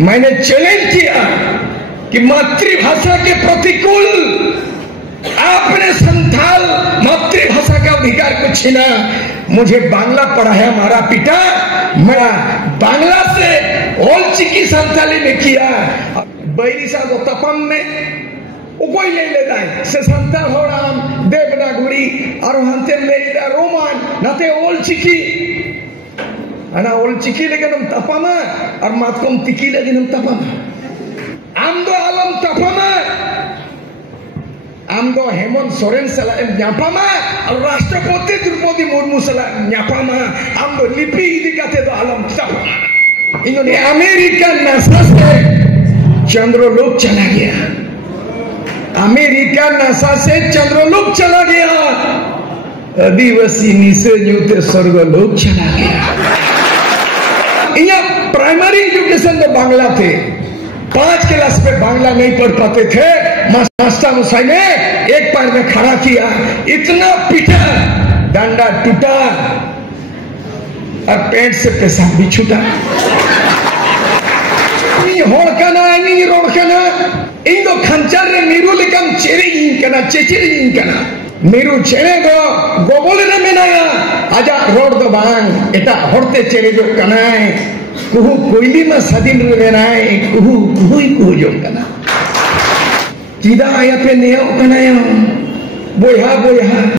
मैंने चैलेंज किया कि मातृभाषा के प्रतिकूल आपने संथाल मातृभाषा का अधिकार को छीना। मुझे बांग्ला पढ़ाया मारा पिता, मैं बांग्ला से ओल चिकी संथाली में किया। बैरिसा को तपम में उकोई ले लेता है से संथाल हो राम देवनागरी और हंते लेदा रोमान नते ओल चिकी अना ओल चिकी लेकिन हम तपमा और मातकोम तिकी लेकिन हम तपमा आमदो आलम तपमा आमदो हेमंत सोरेन सला न्यापामा और राष्ट्रपति द्रौपदी मुर्मू सला न्यापामा आमदो लिपि इदी काते दो आलम तपमा। इन्होंने अमेरिका नासा से चंद्रलोक चला गया, अमेरिका नासा से चंद्रलोक चला गया, आदिवासी नीचे न्यूते स्वर्गलोक चला गया। यहाँ प्राइमरी एजुकेशन तो बांग्ला थे, 5 क्लास पे बांग्ला नहीं पढ़ पाते थे। मास्टर मुसाई ने एक पैर में खड़ा किया, इतना पीटा, डंडा टूटा और पेट से पेशाब भी छूटा। होड़कना नहीं रोड़कना इन दो खंचर रे मीरू लिकम चेरी इनकना चेचेरी इनकना मीरू चेरे दो गोबोले न मेनाया आजा रोड दो बांग एटा होड़ते चेरे जो कनाए कुहू कोयली में सदिन रे मेनाए कुहू जो कना चिदा आया पे नेया कनाया बोया बोया